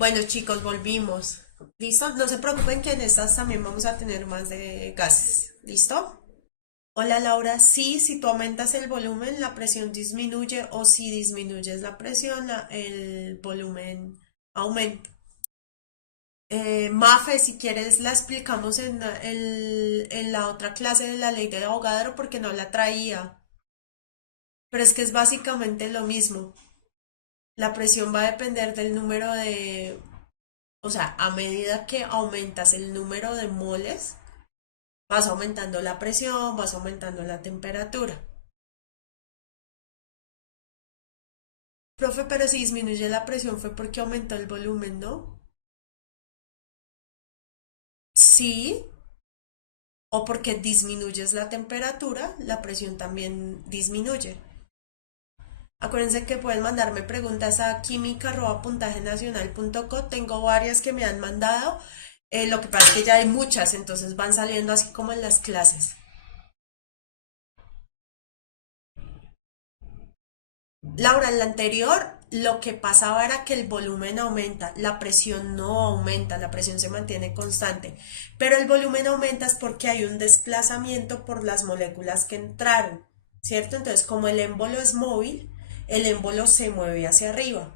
Bueno, chicos, volvimos. ¿Listo? No se preocupen que en estas también vamos a tener más de gases. ¿Listo? Hola Laura, sí, si tú aumentas el volumen, la presión disminuye o si disminuyes la presión, el volumen aumenta. Mafe, si quieres la explicamos en la otra clase de la ley del Avogadro porque no la traía, pero es que es básicamente lo mismo. La presión va a depender del número de, o sea, a medida que aumentas el número de moles, vas aumentando la presión, vas aumentando la temperatura. Profe, pero si disminuye la presión fue porque aumentó el volumen, ¿no? Sí, o porque disminuyes la temperatura, la presión también disminuye. Acuérdense que pueden mandarme preguntas a química@puntajenacional.co. Tengo varias que me han mandado. Lo que pasa es que ya hay muchas, entonces van saliendo así como en las clases. Laura, en la anterior lo que pasaba era que el volumen aumenta, la presión no aumenta, la presión se mantiene constante, pero el volumen aumenta es porque hay un desplazamiento por las moléculas que entraron, ¿cierto? Entonces, como el émbolo es móvil, el émbolo se mueve hacia arriba.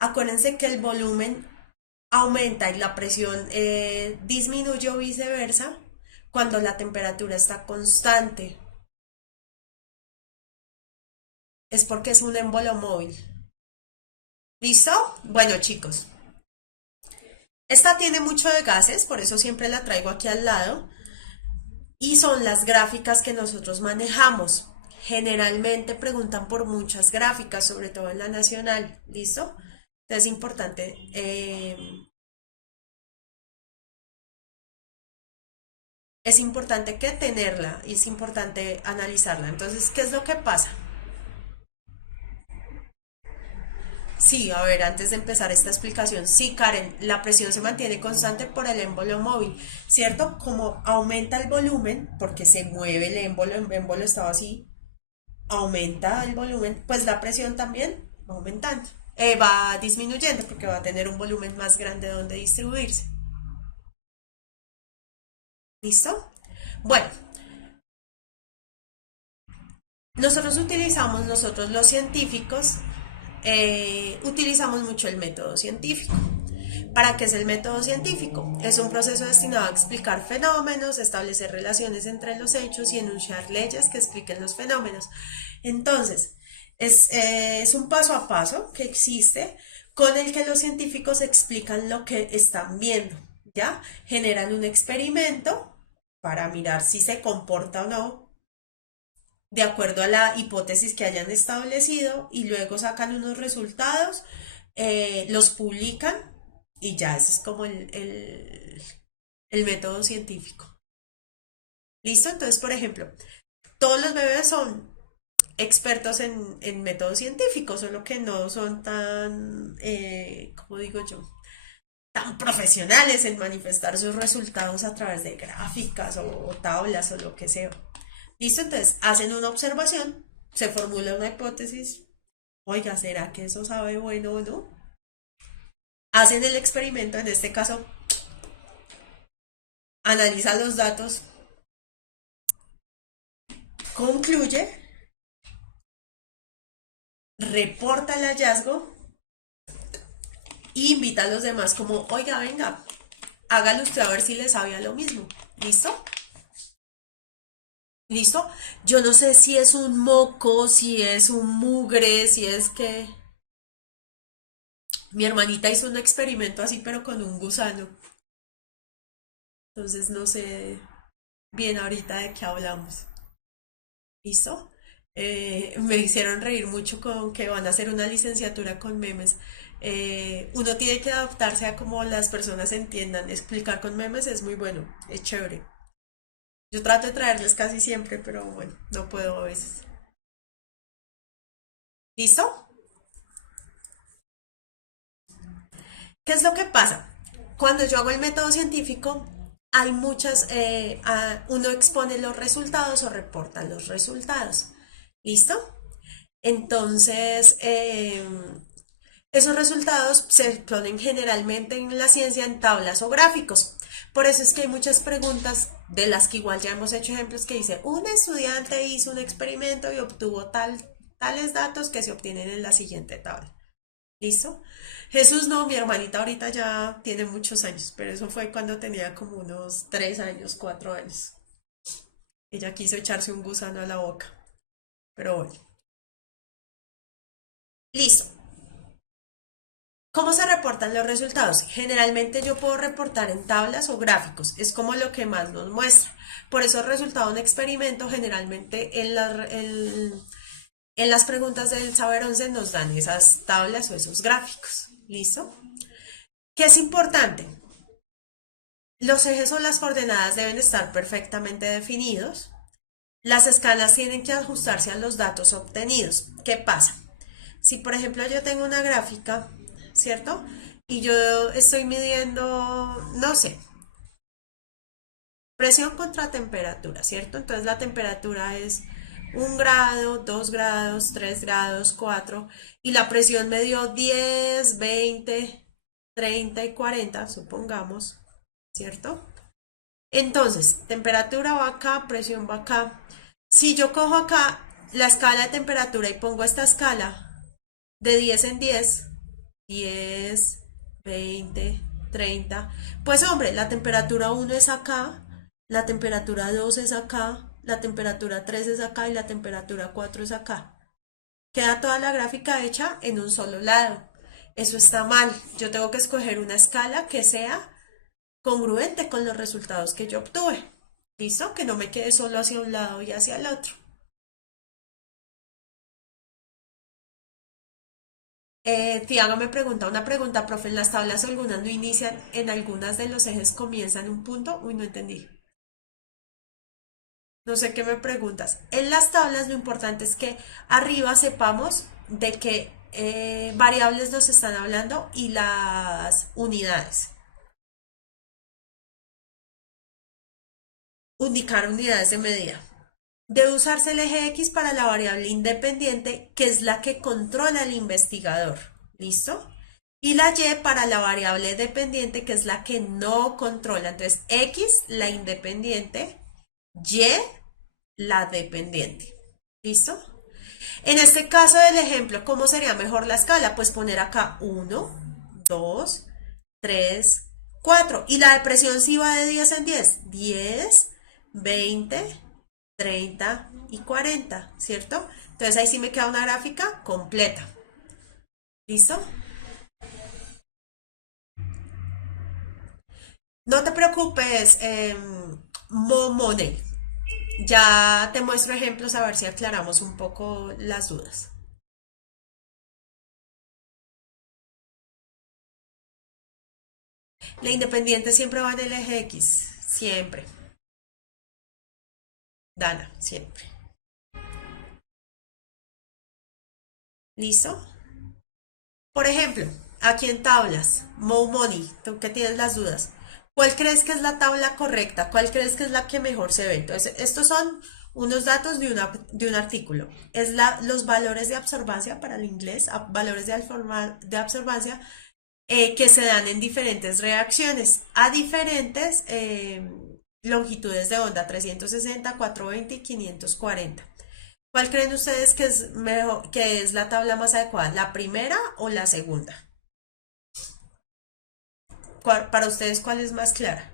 Acuérdense que el volumen aumenta y la presión disminuye o viceversa cuando la temperatura está constante. Es porque es un émbolo móvil. ¿Listo? Bueno, chicos, esta tiene mucho de gases, por eso siempre la traigo aquí al lado, y son las gráficas que nosotros manejamos. Generalmente preguntan por muchas gráficas, sobre todo en la nacional, ¿listo? Entonces es importante que tenerla y es importante analizarla. Entonces, ¿qué es lo que pasa? Sí, a ver, antes de empezar esta explicación, sí, Karen, la presión se mantiene constante por el émbolo móvil, ¿cierto? Como aumenta el volumen, porque se mueve el émbolo estaba así, aumenta el volumen, pues la presión también va aumentando, va disminuyendo porque va a tener un volumen más grande donde distribuirse. ¿Listo? Bueno, nosotros los científicos, utilizamos mucho el método científico. ¿Para qué es el método científico? Es un proceso destinado a explicar fenómenos, establecer relaciones entre los hechos y enunciar leyes que expliquen los fenómenos. Entonces, es un paso a paso que existe con el que los científicos explican lo que están viendo, ¿ya? Generan un experimento para mirar si se comporta o no de acuerdo a la hipótesis que hayan establecido y luego sacan unos resultados, los publican y ya ese es como el método científico. ¿Listo? Entonces, por ejemplo, todos los bebés son expertos en método científico, solo que no son tan, ¿cómo digo yo? Tan profesionales en manifestar sus resultados a través de gráficas o tablas o lo que sea. ¿Listo? Entonces hacen una observación, se formula una hipótesis. Oiga, ¿será que eso sabe bueno o no? Hacen el experimento, en este caso, analiza los datos, concluye, reporta el hallazgo e invita a los demás como, oiga, venga, hágalo usted a ver si le sabía lo mismo. ¿Listo? ¿Listo? Yo no sé si es un moco, si es un mugre, si es que... Mi hermanita hizo un experimento así, pero con un gusano. Entonces no sé bien ahorita de qué hablamos. ¿Listo? Me hicieron reír mucho con que van a hacer una licenciatura con memes. Uno tiene que adaptarse a cómo las personas entiendan. Explicar con memes es muy bueno, es chévere. Yo trato de traerles casi siempre, pero bueno, no puedo a veces. ¿Listo? ¿Qué es lo que pasa? Cuando yo hago el método científico, hay muchas, uno expone los resultados o reporta los resultados. ¿Listo? Entonces, Esos resultados se ponen generalmente en la ciencia en tablas o gráficos. Por eso es que hay muchas preguntas de las que igual ya hemos hecho ejemplos que dice, un estudiante hizo un experimento y obtuvo tales datos que se obtienen en la siguiente tabla. ¿Listo? Jesús no, mi hermanita ahorita ya tiene muchos años, pero eso fue cuando tenía como unos 3 años, 4 años. Ella quiso echarse un gusano a la boca, pero bueno. Listo. ¿Cómo se reportan los resultados? Generalmente yo puedo reportar en tablas o gráficos, es como lo que más nos muestra. Por eso el resultado de un experimento generalmente en las preguntas del Saber 11 nos dan esas tablas o esos gráficos. ¿Listo? ¿Qué es importante? Los ejes o las coordenadas deben estar perfectamente definidos. Las escalas tienen que ajustarse a los datos obtenidos. ¿Qué pasa? Si por ejemplo yo tengo una gráfica, ¿cierto? Y yo estoy midiendo, no sé, presión contra temperatura, ¿cierto? Entonces la temperatura es 1 grado, 2 grados, 3 grados, 4, y la presión me dio 10, 20, 30 y 40, supongamos, ¿cierto? Entonces, temperatura va acá, presión va acá. Si yo cojo acá la escala de temperatura y pongo esta escala de 10 en 10, 10, 20, 30, pues hombre, la temperatura 1 es acá, la temperatura 2 es acá, la temperatura 3 es acá y la temperatura 4 es acá. Queda toda la gráfica hecha en un solo lado. Eso está mal. Yo tengo que escoger una escala que sea congruente con los resultados que yo obtuve. ¿Listo? Que no me quede solo hacia un lado y hacia el otro. Tiago me pregunta una pregunta, profe, en las tablas algunas no inician, en algunas de los ejes comienzan un punto. Uy, no entendí. No sé qué me preguntas. En las tablas lo importante es que arriba sepamos de qué variables nos están hablando y las unidades. Indicar unidades de medida. Debe usarse el eje X para la variable independiente, que es la que controla el investigador. ¿Listo? Y la Y para la variable dependiente, que es la que no controla. Entonces, X, la independiente, Y, la dependiente. ¿Listo? En este caso del ejemplo, ¿cómo sería mejor la escala? Pues poner acá 1, 2, 3, 4. Y la depresión sí va de 10 en 10. 10, 20, 30 y 40, ¿cierto? Entonces ahí sí me queda una gráfica completa. ¿Listo? No te preocupes, Momone. Ya te muestro ejemplos a ver si aclaramos un poco las dudas. La independiente siempre va en el eje X. Siempre. Dana, siempre. ¿Listo? Por ejemplo, aquí en tablas, Mo Money, tú que tienes las dudas. ¿Cuál crees que es la tabla correcta? ¿Cuál crees que es la que mejor se ve? Entonces, estos son unos datos de un artículo. Es los valores de absorbancia para el inglés, valores de absorbancia que se dan en diferentes reacciones a diferentes longitudes de onda, 360, 420 y 540. ¿Cuál creen ustedes que es mejor, que es la tabla más adecuada? ¿La primera o la segunda? Para ustedes, ¿cuál es más clara?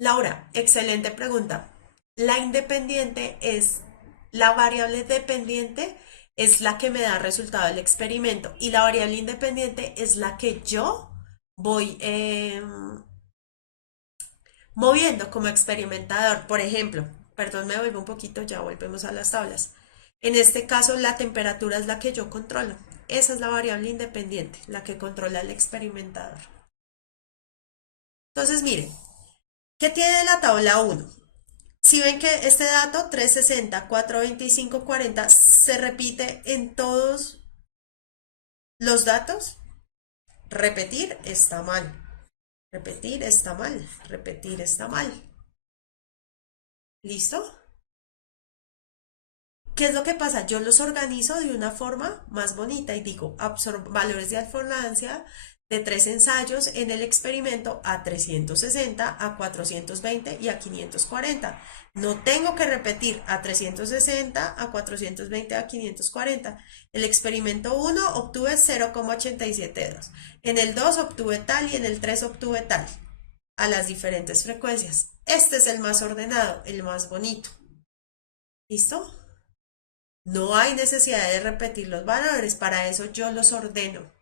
Laura, excelente pregunta. La independiente es la variable dependiente, es la que me da resultado del experimento y la variable independiente es la que yo voy moviendo como experimentador. Por ejemplo, perdón, me vuelvo un poquito, ya volvemos a las tablas. En este caso, la temperatura es la que yo controlo. Esa es la variable independiente, la que controla el experimentador. Entonces, miren, ¿qué tiene la tabla 1? Si ven que este dato 360, 425, 40 se repite en todos los datos, repetir está mal. Repetir está mal. Repetir está mal. ¿Listo? ¿Qué es lo que pasa? Yo los organizo de una forma más bonita y digo, valores de affordancia de 3 ensayos en el experimento a 360, a 420 y a 540. No tengo que repetir a 360, a 420, a 540. El experimento 1 obtuve 0,872. En el 2 obtuve tal y en el 3 obtuve tal. A las diferentes frecuencias. Este es el más ordenado, el más bonito. ¿Listo? No hay necesidad de repetir los valores, para eso yo los ordeno.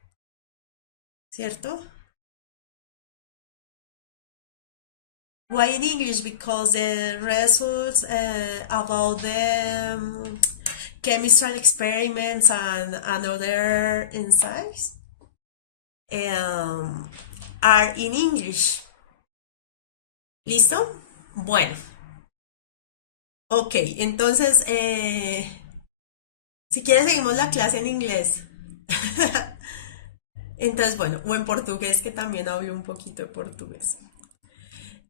¿Cierto? Why in English? Because the results about the chemical experiments and other insights are in English. ¿Listo? Bueno. Ok, entonces, si quieres seguimos la clase en inglés. Entonces, bueno, o en portugués, que también hablo un poquito de portugués.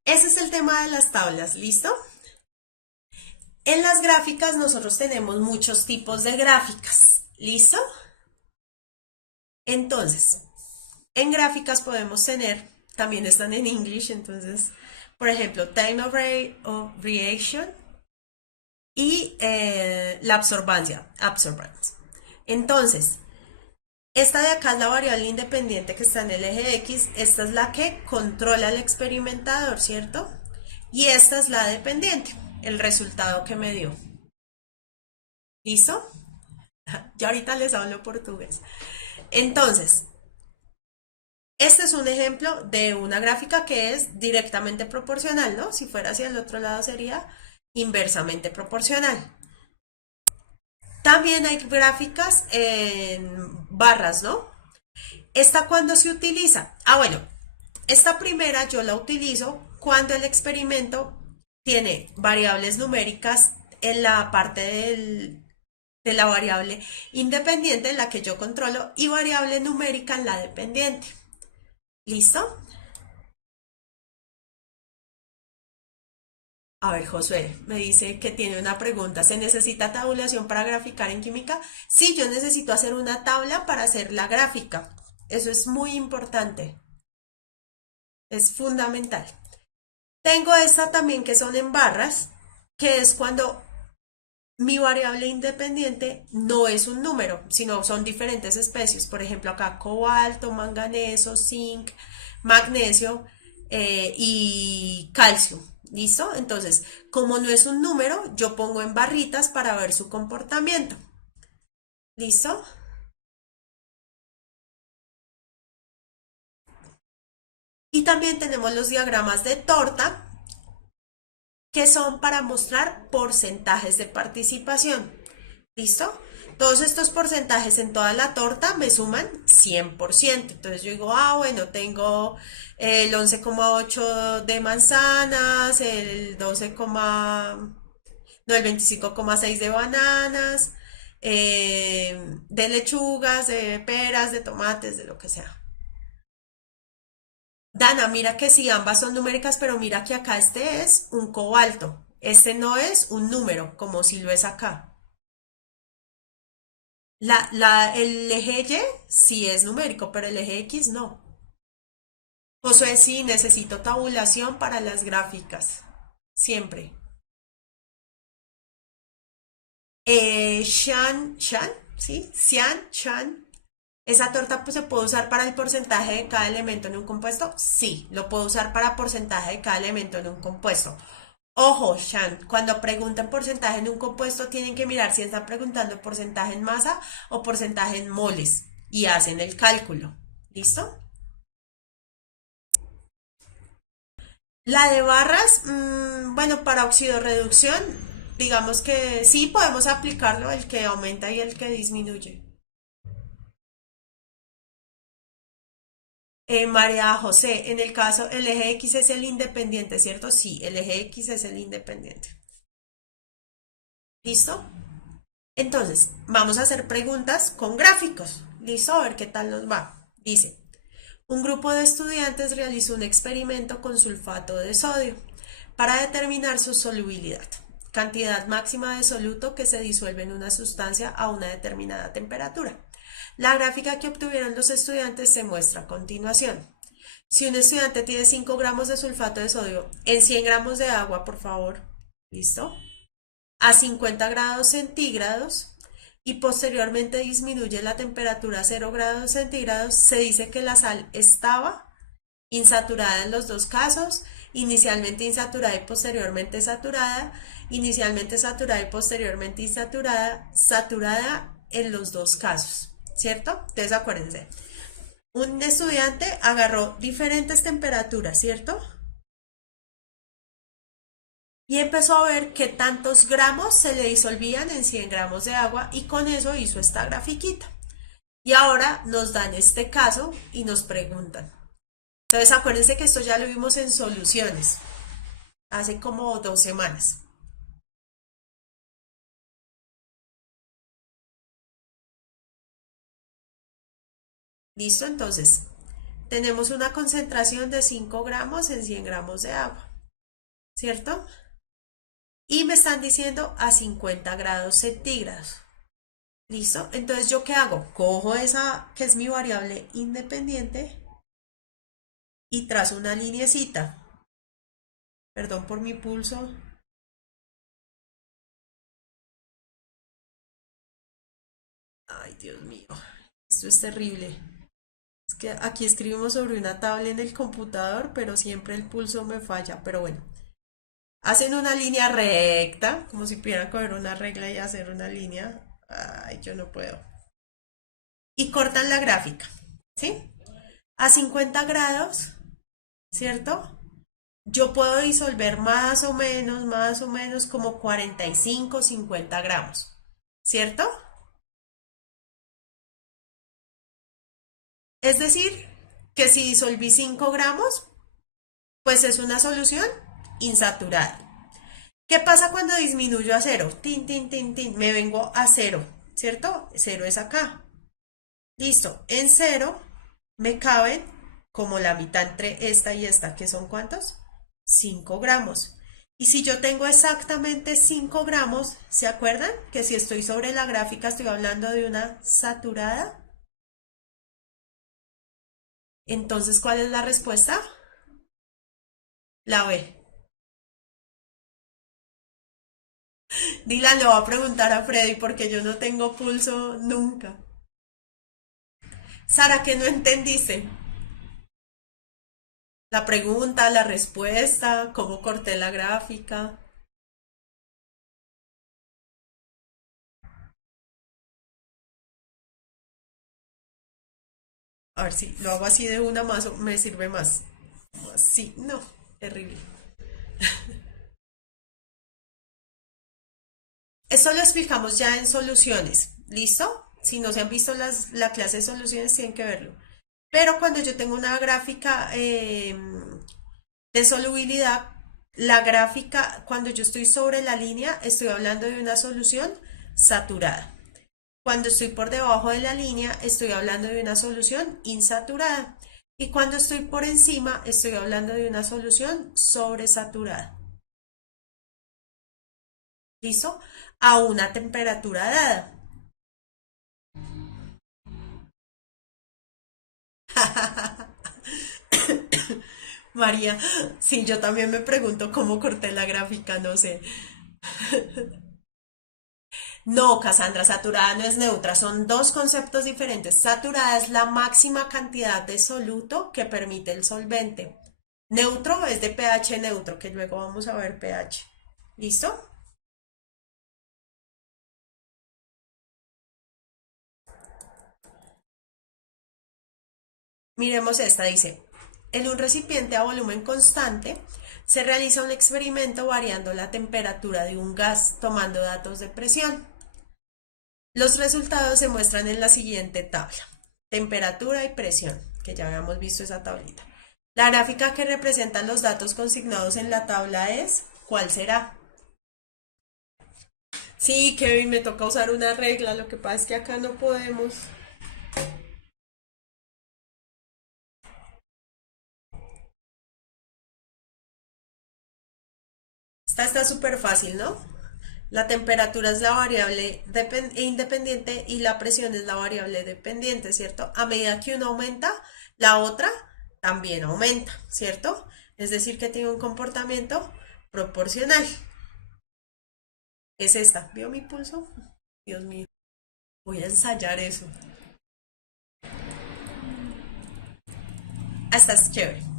Ese es el tema de las tablas, ¿listo? En las gráficas nosotros tenemos muchos tipos de gráficas, ¿listo? Entonces, en gráficas podemos tener, también están en English, entonces, por ejemplo, time of reaction y la absorbancia, absorbance. Entonces, esta de acá es la variable independiente que está en el eje X, esta es la que controla el experimentador, ¿cierto? Y esta es la dependiente, el resultado que me dio. ¿Listo? Ya ahorita les hablo portugués. Entonces, este es un ejemplo de una gráfica que es directamente proporcional, ¿no? Si fuera hacia el otro lado sería inversamente proporcional. También hay gráficas en barras, ¿no? ¿Esta cuándo se utiliza? Ah, bueno, esta primera yo la utilizo cuando el experimento tiene variables numéricas en la parte de la variable independiente en la que yo controlo y variable numérica en la dependiente. ¿Listo? A ver, Josué me dice que tiene una pregunta. ¿Se necesita tabulación para graficar en química? Sí, yo necesito hacer una tabla para hacer la gráfica. Eso es muy importante. Es fundamental. Tengo esta también que son en barras, que es cuando mi variable independiente no es un número, sino son diferentes especies. Por ejemplo, acá cobalto, manganeso, zinc, magnesio y calcio. ¿Listo? Entonces, como no es un número, yo pongo en barritas para ver su comportamiento. ¿Listo? Y también tenemos los diagramas de torta, que son para mostrar porcentajes de participación. ¿Listo? Todos estos porcentajes en toda la torta me suman 100%. Entonces yo digo, ah, bueno, tengo el 11,8 de manzanas, el 12, no, el 25,6 de bananas, de lechugas, de peras, de tomates, de lo que sea. Dana, mira que sí, ambas son numéricas, pero mira que acá este es un cobalto. Este no es un número, como si lo es acá. El eje Y sí es numérico, pero el eje X no. Josué, sí, necesito tabulación para las gráficas. Siempre. Shan, ¿sí? Shan. ¿Esa torta pues, se puede usar para el porcentaje de cada elemento en un compuesto? Sí, lo puedo usar para porcentaje de cada elemento en un compuesto. Ojo, Shan, cuando preguntan porcentaje en un compuesto tienen que mirar si están preguntando porcentaje en masa o porcentaje en moles y hacen el cálculo. ¿Listo? La de barras, bueno, para oxidorreducción, digamos que sí podemos aplicarlo, el que aumenta y el que disminuye. María José, en el caso, el eje X es el independiente, ¿cierto? Sí, el eje X es el independiente. ¿Listo? Entonces, vamos a hacer preguntas con gráficos. ¿Listo? A ver qué tal nos va. Dice, un grupo de estudiantes realizó un experimento con sulfato de sodio para determinar su solubilidad. cantidad máxima de soluto que se disuelve en una sustancia a una determinada temperatura. La gráfica que obtuvieron los estudiantes se muestra a continuación. Si un estudiante tiene 5 gramos de sulfato de sodio en 100 gramos de agua, por favor, ¿listo? A 50 grados centígrados y posteriormente disminuye la temperatura a 0 grados centígrados, se dice que la sal estaba insaturada en los dos casos, inicialmente insaturada y posteriormente saturada, inicialmente saturada y posteriormente insaturada, saturada en los dos casos, ¿cierto? Entonces acuérdense, un estudiante agarró diferentes temperaturas, ¿cierto? Y empezó a ver que tantos gramos se le disolvían en 100 gramos de agua y con eso hizo esta grafiquita. Y ahora nos dan este caso y nos preguntan. Entonces acuérdense que esto ya lo vimos en soluciones, hace como 2 semanas. ¿Listo? Entonces, tenemos una concentración de 5 gramos en 100 gramos de agua, ¿cierto? Y me están diciendo a 50 grados centígrados. ¿Listo? Entonces, ¿yo qué hago? Cojo esa que es mi variable independiente y trazo una lineecita. Perdón por mi pulso. Ay, Dios mío. Esto es terrible. Es que aquí escribimos sobre una tabla en el computador, pero siempre el pulso me falla. Pero bueno, hacen una línea recta, como si pudieran coger una regla y hacer una línea. Ay, yo no puedo. Y cortan la gráfica, ¿sí? A 50 grados, ¿cierto? Yo puedo disolver más o menos como 45, 50 gramos, ¿cierto? Es decir, que si disolví 5 gramos, pues es una solución insaturada. ¿Qué pasa cuando disminuyo a cero? Tin, tin, tin, tin. Me vengo a cero, ¿cierto? Cero es acá. Listo. En cero me caben como la mitad entre esta y esta, que son ¿cuántos? 5 gramos. Y si yo tengo exactamente 5 gramos, ¿se acuerdan? Que si estoy sobre la gráfica estoy hablando de una saturada. Entonces, ¿cuál es la respuesta? La B. Dylan le va a preguntar a Freddy porque yo no tengo pulso nunca. Sara, ¿qué no entendiste? La pregunta, la respuesta, cómo corté la gráfica. A ver si lo hago así de una más o me sirve más. Sí, no, terrible. Esto lo explicamos ya en soluciones. ¿Listo? Si no se han visto la clase de soluciones, tienen que verlo. Pero cuando yo tengo una gráfica de solubilidad, la gráfica, cuando yo estoy sobre la línea, estoy hablando de una solución saturada. Cuando estoy por debajo de la línea, estoy hablando de una solución insaturada. Y cuando estoy por encima, estoy hablando de una solución sobresaturada. ¿Listo? A una temperatura dada. María, sí, yo también me pregunto cómo corté la gráfica, no sé. No, Cassandra, saturada no es neutra, son dos conceptos diferentes. Saturada es la máxima cantidad de soluto que permite el solvente. Neutro es de pH neutro, que luego vamos a ver pH. ¿Listo? Miremos esta, dice, en un recipiente a volumen constante se realiza un experimento variando la temperatura de un gas tomando datos de presión. Los resultados se muestran en la siguiente tabla. Temperatura y presión, que ya habíamos visto esa tablita. La gráfica que representa los datos consignados en la tabla es, ¿cuál será? Sí, Kevin, me toca usar una regla, lo que pasa es que acá no podemos. Esta está súper fácil, ¿no? La temperatura es la variable independiente y la presión es la variable dependiente, ¿cierto? A medida que uno aumenta, la otra también aumenta, ¿cierto? Es decir, que tiene un comportamiento proporcional. Es esta. ¿Vio mi pulso? Dios mío. Voy a ensayar eso. Hasta es chévere.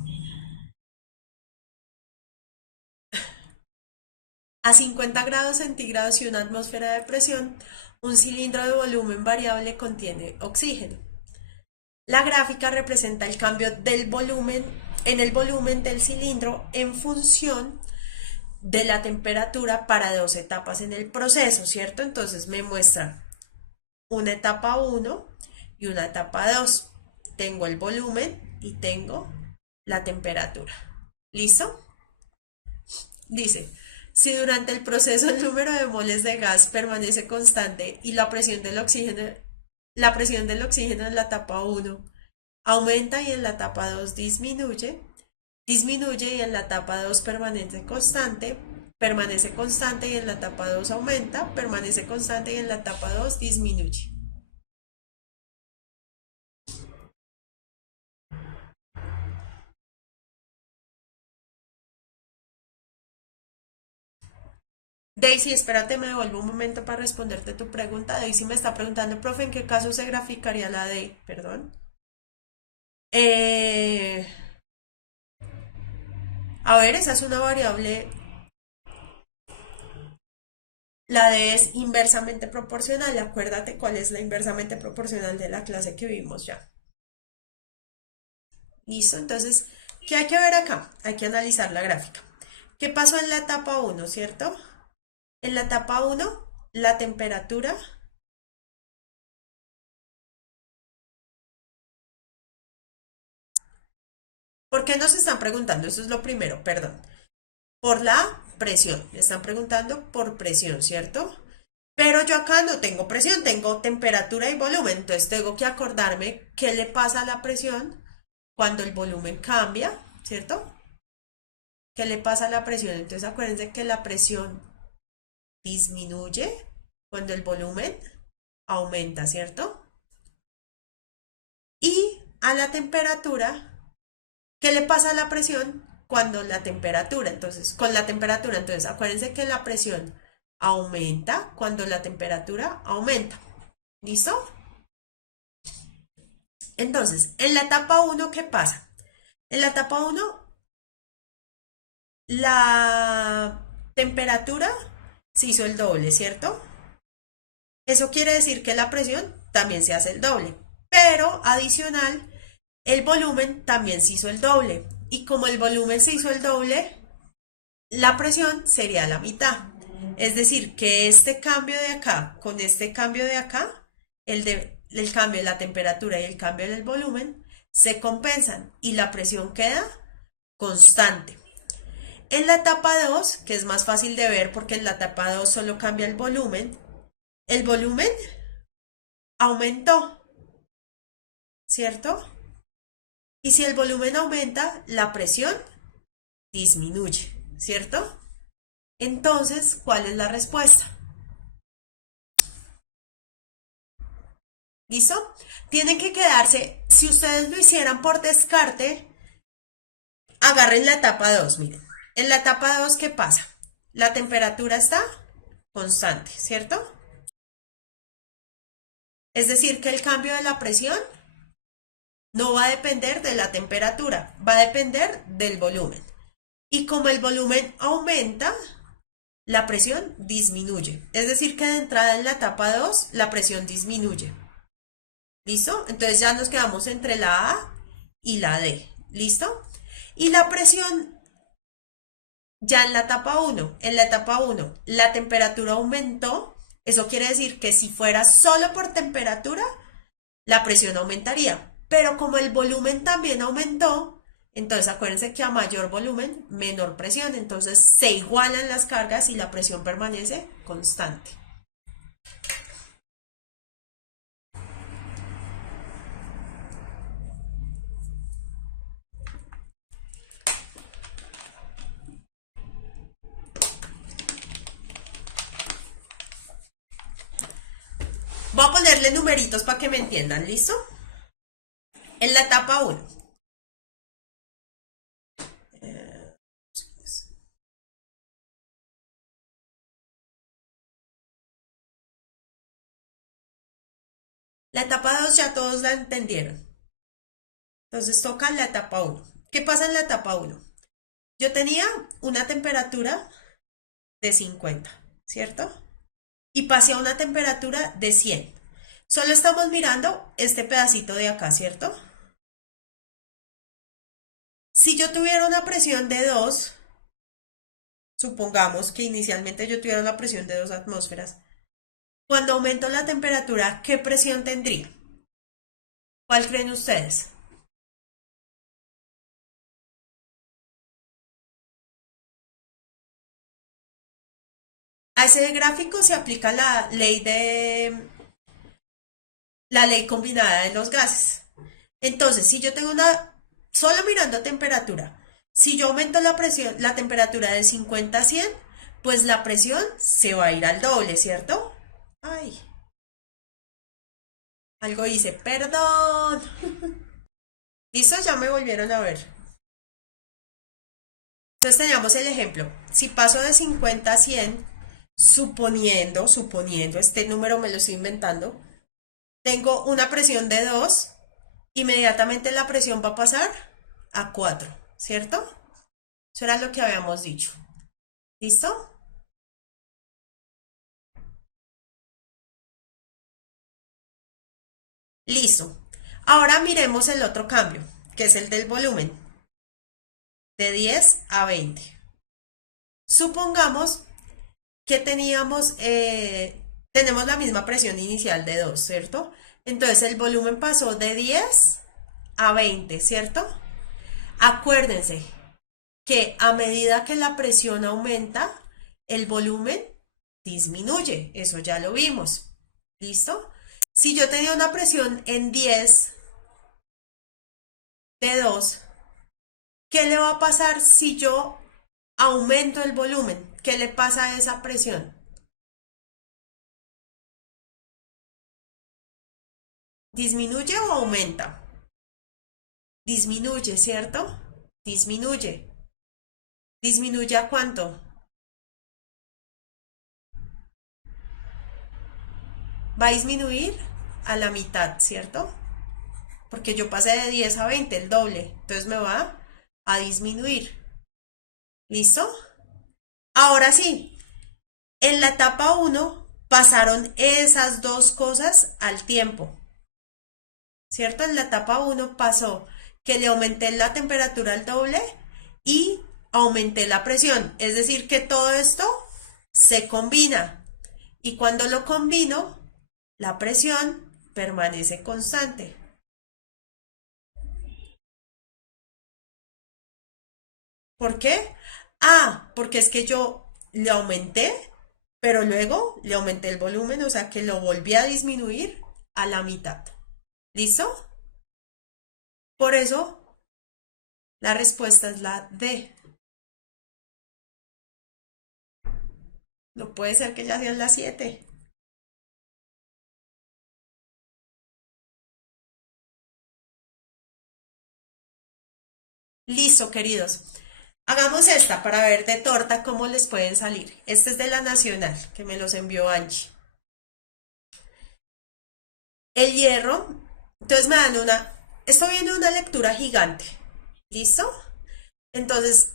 A 50 grados centígrados y una atmósfera de presión, un cilindro de volumen variable contiene oxígeno. La gráfica representa el cambio del volumen en el volumen del cilindro en función de la temperatura para dos etapas en el proceso, ¿cierto? Entonces me muestra una etapa 1 y una etapa 2. Tengo el volumen y tengo la temperatura. ¿Listo? Dice, si durante el proceso el número de moles de gas permanece constante y la presión del oxígeno en la etapa 1 aumenta y en la etapa 2 disminuye, disminuye y en la etapa 2 permanece constante y en la etapa 2 aumenta, permanece constante y en la etapa 2 disminuye. Daisy, espérate, me devuelvo un momento para responderte tu pregunta. Daisy me está preguntando, profe, ¿en qué caso se graficaría la D? Perdón. Eh, a ver, esa es una variable. La D es inversamente proporcional. Acuérdate cuál es la inversamente proporcional de la clase que vimos ya. Listo, entonces, ¿qué hay que ver acá? Hay que analizar la gráfica. ¿Qué pasó en la etapa 1, cierto? En la etapa 1, la temperatura. ¿Por qué nos están preguntando? Eso es lo primero, perdón. Por la presión. Me están preguntando por presión, ¿cierto? Pero yo acá no tengo presión, tengo temperatura y volumen. Entonces tengo que acordarme qué le pasa a la presión cuando el volumen cambia, ¿cierto? ¿Qué le pasa a la presión? Entonces acuérdense que la presión disminuye cuando el volumen aumenta, ¿cierto? Y a la temperatura, ¿qué le pasa a la presión cuando la temperatura? Entonces, con la temperatura, entonces acuérdense que la presión aumenta cuando la temperatura aumenta. ¿Listo? Entonces, en la etapa 1, ¿qué pasa? En la etapa 1, la temperatura se hizo el doble, ¿cierto? Eso quiere decir que la presión también se hace el doble. Pero adicional, el volumen también se hizo el doble. Y como el volumen se hizo el doble, la presión sería la mitad. Es decir, que este cambio de acá con este cambio de acá, el cambio de la temperatura y el cambio del volumen, se compensan y la presión queda constante. En la etapa 2, que es más fácil de ver porque en la etapa 2 solo cambia el volumen aumentó, ¿cierto? Y si el volumen aumenta, la presión disminuye, ¿cierto? Entonces, ¿cuál es la respuesta? ¿Listo? Tienen que quedarse, si ustedes lo hicieran por descarte, agarren la etapa 2, miren. En la etapa 2, ¿qué pasa? La temperatura está constante, ¿cierto? Es decir, que el cambio de la presión no va a depender de la temperatura, va a depender del volumen. Y como el volumen aumenta, la presión disminuye. Es decir, que de entrada en la etapa 2, la presión disminuye. ¿Listo? Entonces ya nos quedamos entre la A y la D. ¿Listo? Y la presión ya en la etapa 1. En la etapa 1, la temperatura aumentó. Eso quiere decir que si fuera solo por temperatura, la presión aumentaría. Pero como el volumen también aumentó, entonces acuérdense que a mayor volumen, menor presión. Entonces se igualan las cargas y la presión permanece constante. Voy a ponerle numeritos para que me entiendan, ¿listo? En la etapa uno. La etapa 2 ya todos la entendieron. Entonces toca la etapa uno. ¿Qué pasa en la etapa uno? Yo tenía una temperatura de 50, ¿cierto? Y pasé a una temperatura de 100. Solo estamos mirando este pedacito de acá, ¿cierto? Si yo tuviera una presión de 2, supongamos que inicialmente yo tuviera una presión de 2 atmósferas, cuando aumento la temperatura, ¿qué presión tendría? ¿Cuál creen ustedes? A ese gráfico se aplica la ley combinada de los gases. Entonces, si yo tengo solo mirando temperatura, si yo aumento la presión, la temperatura de 50 a 100, pues la presión se va a ir al doble, ¿cierto? Ay, algo hice, perdón. ¿Listo? Ya me volvieron a ver. Entonces teníamos el ejemplo. Si paso de 50 a 100, suponiendo, este número me lo estoy inventando, tengo una presión de 2, inmediatamente la presión va a pasar a 4, ¿cierto? Eso era lo que habíamos dicho. ¿Listo? Listo. Ahora miremos el otro cambio, que es el del volumen, de 10 a 20. Supongamos que tenemos la misma presión inicial de 2, ¿cierto? Entonces el volumen pasó de 10 a 20, ¿cierto? Acuérdense que a medida que la presión aumenta, el volumen disminuye. Eso ya lo vimos. ¿Listo? Si yo tenía una presión en 10 de 2, ¿qué le va a pasar si yo aumento el volumen? ¿Qué le pasa a esa presión? ¿Disminuye o aumenta? Disminuye, ¿cierto? Disminuye. ¿Disminuye a cuánto? Va a disminuir a la mitad, ¿cierto? Porque yo pasé de 10 a 20, el doble. Entonces me va a disminuir. ¿Listo? Ahora sí, en la etapa uno pasaron esas dos cosas al tiempo. ¿Cierto? En la etapa uno pasó que le aumenté la temperatura al doble y aumenté la presión. Es decir, que todo esto se combina. Y cuando lo combino, la presión permanece constante. ¿Por qué? Ah, porque es que yo le aumenté, pero luego le aumenté el volumen, o sea que lo volví a disminuir a la mitad. ¿Listo? Por eso la respuesta es la D. No puede ser que ya sean las 7. Listo, queridos. Hagamos esta para ver de torta cómo les pueden salir. Este es de la Nacional, que me los envió Angie. El hierro, entonces me dan esto viene de una lectura gigante. ¿Listo? Entonces,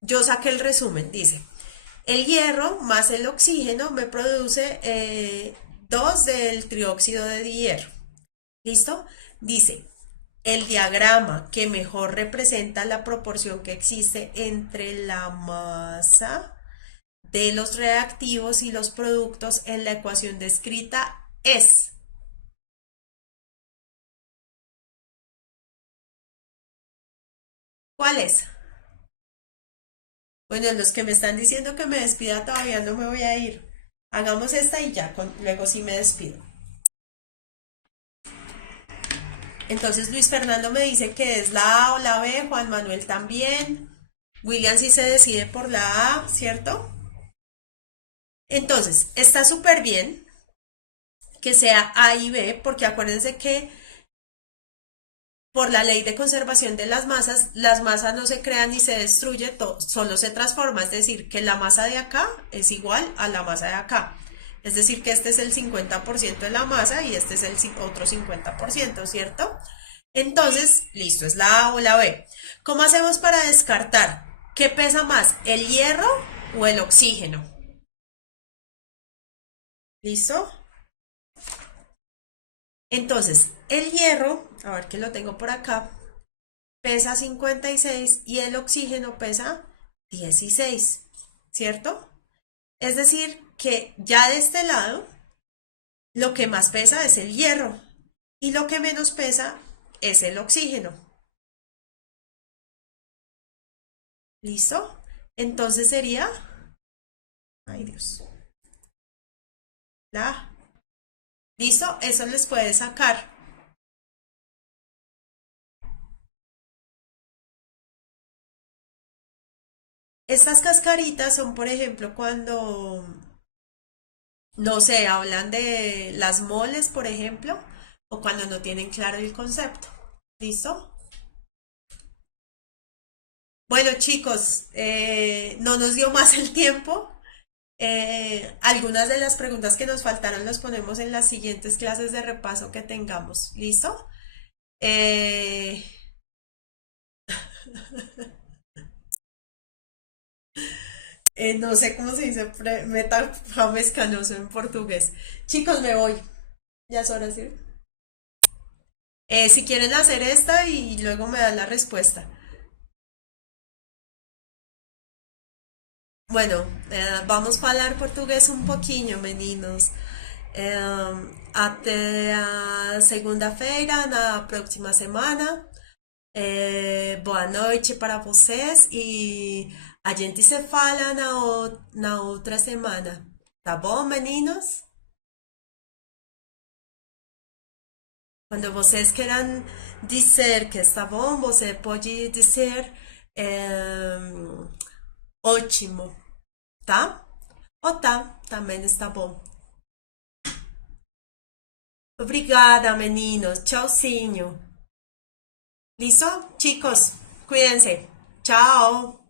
yo saqué el resumen. Dice, el hierro más el oxígeno me produce 2 del trióxido de hierro. ¿Listo? Dice, el diagrama que mejor representa la proporción que existe entre la masa de los reactivos y los productos en la ecuación descrita es. ¿Cuál es? Bueno, los que me están diciendo que me despida todavía no me voy a ir. Hagamos esta y ya, luego sí me despido. Entonces Luis Fernando me dice que es la A o la B, Juan Manuel también. William sí se decide por la A, ¿cierto? Entonces, está súper bien que sea A y B, porque acuérdense que por la ley de conservación de las masas no se crean ni se destruyen, solo se transforma, es decir, que la masa de acá es igual a la masa de acá. Es decir, que este es el 50% de la masa y este es el otro 50%, ¿cierto? Entonces, listo, es la A o la B. ¿Cómo hacemos para descartar? ¿Qué pesa más, el hierro o el oxígeno? ¿Listo? Entonces, el hierro, a ver que lo tengo por acá, pesa 56 y el oxígeno pesa 16, ¿cierto? Es decir, que ya de este lado, lo que más pesa es el hierro y lo que menos pesa es el oxígeno. ¿Listo? Entonces sería, ay Dios, la, ¿listo? Eso les puede sacar. Estas cascaritas son, por ejemplo, cuando, no sé, hablan de las moles, por ejemplo, o cuando no tienen claro el concepto. ¿Listo? Bueno, chicos, no nos dio más el tiempo. Algunas de las preguntas que nos faltaron las ponemos en las siguientes clases de repaso que tengamos. ¿Listo? Eh, no sé cómo se dice metafamescanoso en portugués. Chicos, me voy. Ya es hora, ¿sí? Si quieren hacer esta y luego me dan la respuesta. Bueno, vamos a falar português um pouquinho, meninos. É, até a segunda-feira, na próxima semana. Boa noite para vocês e a gente se fala na outra semana. Tá bom, meninos? Quando vocês queiram dizer que está bom, você pode dizer é, ótimo, tá? Ou tá, também está bom. Obrigada, meninos. Tchauzinho. ¿Listo? Chicos, cuídense. Chao.